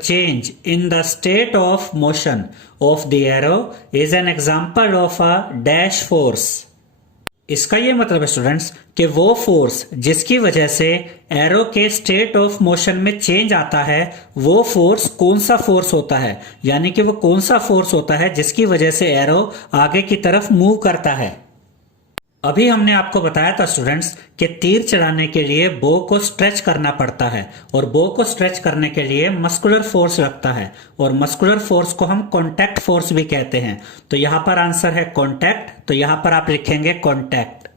Change in the state of motion of the arrow is an example of a dash force. इसका ये मतलब है students कि वो फोर्स जिसकी वजह से एरो के स्टेट ऑफ मोशन में चेंज आता है वो फोर्स कौन सा फोर्स होता है, यानी कि वो कौन सा फोर्स होता है जिसकी वजह से एरो आगे की तरफ मूव करता है। अभी हमने आपको बताया था स्टूडेंट्स कि तीर चलाने के लिए बो को स्ट्रेच करना पड़ता है और बो को स्ट्रेच करने के लिए मस्कुलर फोर्स लगता है और मस्कुलर फोर्स को हम कॉन्टैक्ट फोर्स भी कहते हैं। तो यहां पर आंसर है कॉन्टैक्ट, तो यहां पर आप लिखेंगे कॉन्टैक्ट।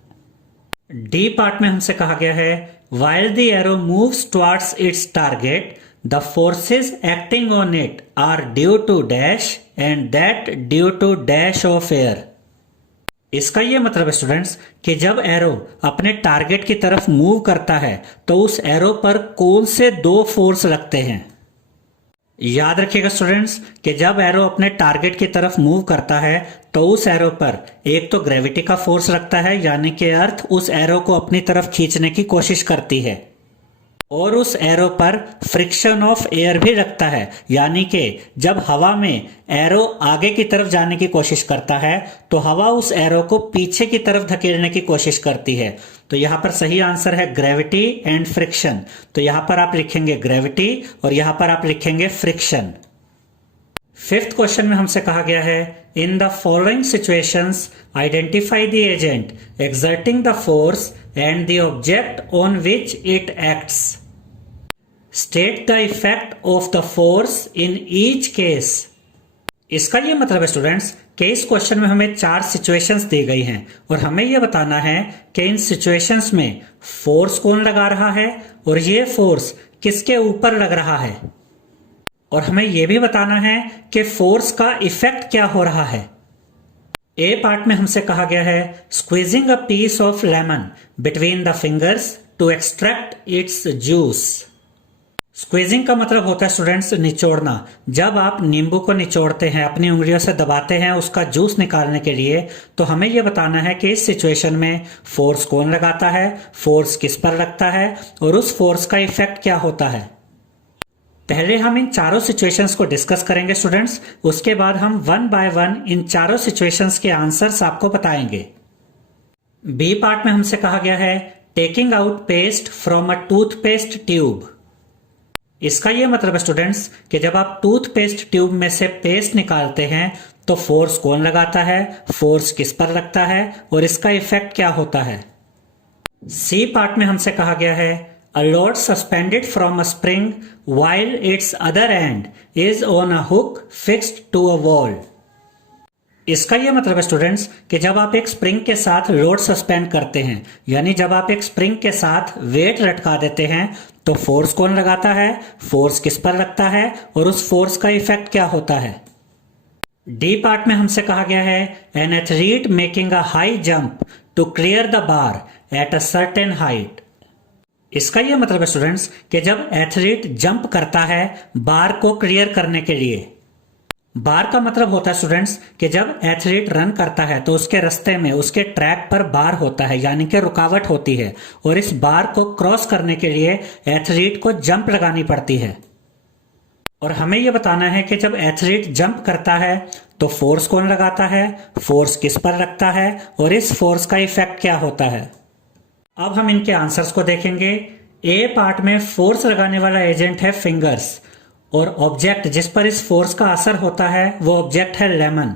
डी पार्ट में हमसे कहा गया है while the arrow moves towards its target the forces acting on it are due to dash and that due to dash of air. इसका यह मतलब है स्टूडेंट्स कि जब एरो अपने टारगेट की तरफ मूव करता है तो उस एरो पर कौन से दो फोर्स लगते हैं। याद रखिएगा स्टूडेंट्स कि जब एरो अपने टारगेट की तरफ मूव करता है तो उस एरो पर एक तो ग्रेविटी का फोर्स लगता है, यानी कि अर्थ उस एरो को अपनी तरफ खींचने की कोशिश करती है, और उस एरो पर फ्रिक्शन ऑफ एयर भी लगता है, यानी कि जब हवा में एरो आगे की तरफ जाने की कोशिश करता है तो हवा उस एरो को पीछे की तरफ धकेलने की कोशिश करती है। तो यहां पर सही आंसर है ग्रेविटी एंड फ्रिक्शन। तो यहां पर आप लिखेंगे ग्रेविटी और यहां पर आप लिखेंगे फ्रिक्शन। फिफ्थ क्वेश्चन में हमसे कहा गया है in the following situations identify the agent exerting the force and the object on which it acts. State the effect of the force in each case. इसका यह मतलब है स्टूडेंट्स कि इस क्वेश्चन में हमें 4 सिचुएशंस दी गई हैं और हमें यह बताना है कि इन सिचुएशंस में फोर्स कौन लगा रहा है और ये फोर्स किसके ऊपर लग रहा है, और हमें यह भी बताना है कि फोर्स का इफेक्ट क्या हो रहा है। ए पार्ट में हमसे कहा गया है squeezing a piece of lemon between the fingers to extract its juice. Squeezing का मतलब होता है स्टूडेंट्स निचोड़ना। जब आप नींबू को निचोड़ते हैं, अपनी उंगलियों से दबाते हैं उसका जूस निकालने के लिए, तो हमें यह बताना है कि इस सिचुएशन में फोर्स कौन लगाता है, फोर्स किस पर लगता है और उस फोर्स का इफेक्ट क्या होता है। पहले हम इन चारों सिचुएशंस को डिस्कस करेंगे स्टूडेंट्स, उसके बाद हम वन बाय वन इन चारों सिचुएशंस के आंसर्स आपको बताएंगे। बी पार्ट में हमसे कहा गया है taking out paste from a toothpaste tube. इसका यह मतलब है स्टूडेंट्स कि जब आप टूथपेस्ट ट्यूब में से पेस्ट निकालते हैं तो फोर्स कौन लगाता है, फोर्स किस पर लगता है और इसका इफेक्ट क्या होता है। सी पार्ट में हमसे कहा गया है A rod suspended from a spring while its other end is on a hook fixed to a wall। इसका यह मतलब है स्टूडेंट्स कि जब आप एक स्प्रिंग के साथ रोड सस्पेंड करते हैं, यानी जब आप एक स्प्रिंग के साथ वेट लटका देते हैं तो फोर्स कौन लगाता है, फोर्स किस पर लगता है और उस फोर्स का इफेक्ट क्या होता है। डी पार्ट में हमसे कहा गया है an athlete making a high jump to clear the bar at a certain height. इसका यह मतलब है स्टूडेंट्स कि जब एथलीट जंप करता है बार को क्लियर करने के लिए। बार का मतलब होता है स्टूडेंट्स कि जब एथलीट रन करता है तो उसके रास्ते में उसके ट्रैक पर बार होता है, यानी कि रुकावट होती है, और इस बार को क्रॉस करने के लिए एथलीट को जंप लगानी पड़ती है। और हमें यह बताना है कि जब एथलीट जंप करता है तो फोर्स कौन लगाता है, फोर्स किस पर लगता है और इस फोर्स का इफेक्ट क्या होता है। अब हम इनके आंसर्स को देखेंगे। ए पार्ट में फोर्स लगाने वाला एजेंट है फिंगर्स और ऑब्जेक्ट जिस पर इस फोर्स का असर होता है वो ऑब्जेक्ट है लेमन,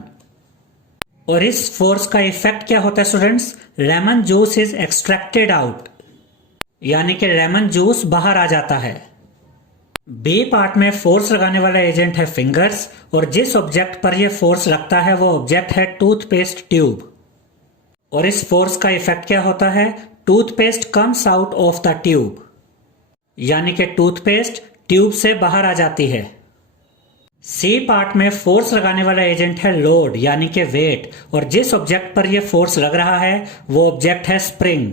और इस फोर्स का इफेक्ट क्या होता है students, lemon juice is extracted out, यानी कि लेमन जूस बाहर आ जाता है। बी पार्ट में फोर्स लगाने वाला एजेंट है फिंगर्स और जिस ऑब्जेक्ट पर यह फोर्स लगता है वो ऑब्जेक्ट है टूथपेस्ट ट्यूब, और इस फोर्स का इफेक्ट क्या होता है, toothpaste comes out of the tube, यानी कि टूथपेस्ट ट्यूब से बाहर आ जाती है। सी पार्ट में फोर्स लगाने वाला एजेंट है लोड, यानी कि वेट, और जिस ऑब्जेक्ट पर यह फोर्स लग रहा है वो ऑब्जेक्ट है स्प्रिंग,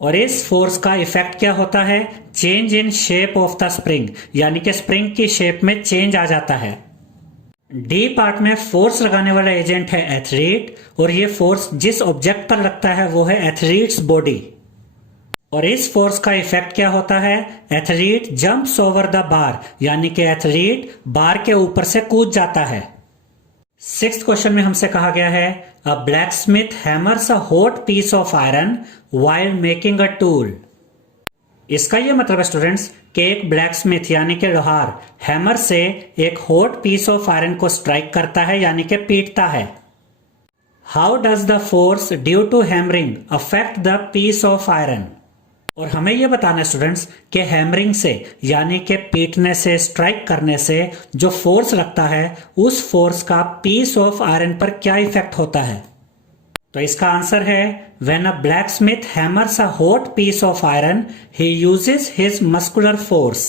और इस फोर्स का इफेक्ट क्या होता है, change in shape of the spring, यानी कि स्प्रिंग की शेप में चेंज आ जाता है। डी पार्ट में फोर्स लगाने वाला एजेंट है एथलीट और ये फोर्स जिस ऑब्जेक्ट पर लगता है वो है एथलीट्स बॉडी, और इस फोर्स का इफेक्ट क्या होता है? Athlete jumps over the bar, यानी कि एथलीट बार के ऊपर से कूद जाता है। 6th क्वेश्चन में हमसे कहा गया है a blacksmith hammers a hot piece of iron while making a tool. इसका यह मतलब है स्टूडेंट्स कि एक ब्लैकस्मिथ यानी कि लोहार हैमर से एक हॉट पीस ऑफ आयरन को स्ट्राइक करता है यानी कि पीटता है। How does the force due to hammering affect the piece of iron? और हमें यह बताना है स्टूडेंट्स कि हैमरिंग से यानी कि पीटने से, स्ट्राइक करने से जो फोर्स लगता है उस फोर्स का पीस ऑफ आयरन पर क्या इफेक्ट होता है? तो इसका आंसर है when a blacksmith hammers a hot piece of iron he uses his muscular force.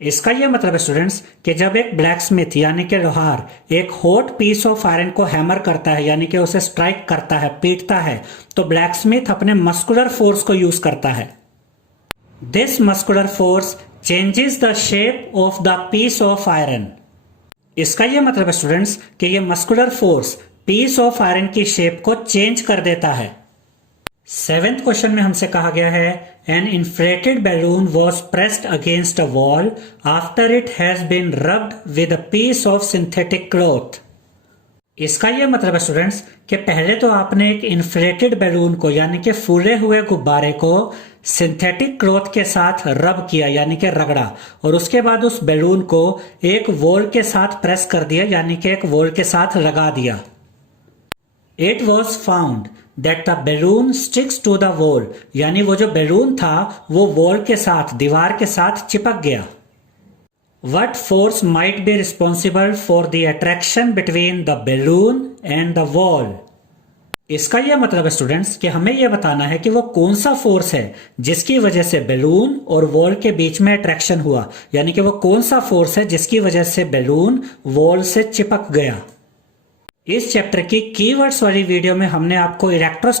इसका यह मतलब है स्टूडेंट्स कि जब एक ब्लैकस्मिथ यानी कि लोहार एक हॉट पीस ऑफ आयरन को हैमर करता है यानी कि उसे स्ट्राइक करता है, पीटता है, तो ब्लैकस्मिथ अपने मस्कुलर फोर्स को यूज करता है। This muscular force changes the shape of the piece of iron. इसका यह मतलब है स्टूडेंट्स कि यह muscular force piece of iron की शेप को चेंज कर देता है। 7th क्वेश्चन में हमसे कहा गया है an inflated balloon was pressed against a wall after it has been rubbed with a piece of synthetic cloth. इसका यह मतलब है स्टूडेंट्स कि पहले तो आपने एक इन्फ्लेटेड बैलून को यानी कि फूले हुए गुब्बारे को सिंथेटिक क्लॉथ के साथ रब किया यानी कि रगड़ा, और उसके बाद उस बैलून को एक वॉल के साथ प्रेस कर दिया यानी कि एक वॉल के साथ लगा दिया। It was found that the balloon sticks to the wall, यानी वो जो बैलून था वो वॉल के साथ, दीवार के साथ चिपक गया। What force might be responsible for the attraction between the balloon and the wall? इसका यह मतलब है स्टूडेंट्स कि हमें यह बताना है कि वो कौन सा फोर्स है जिसकी वजह से बैलून और वॉल के बीच में अट्रैक्शन हुआ, यानी कि वो कौन सा फोर्स है जिसकी वजह से बैलून वॉल से चिपक गया। इस चैप्टर की कीवर्ड्स वाली वीडियो में हमने आपको इलेक्ट्रो